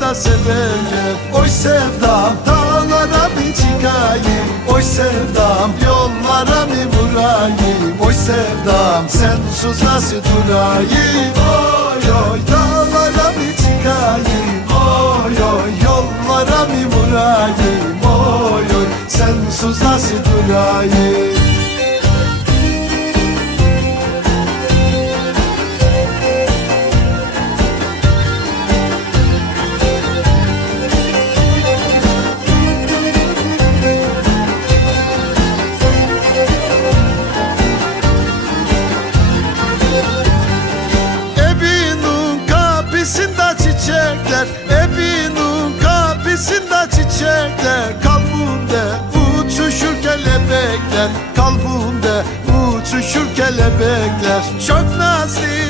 da severler Oy sevdam dağlara bir çıkayım. Oy sevdam yollara bir vurayım. Oy sevdam sensiz nasıl durayım? Oy oy dağlara bir çıkayım. Oy oy yollara bir vurayım. Oy oy sensiz nasıl durayım kelebekler Kalbimde uçuşur kelebekler. Çok nazlı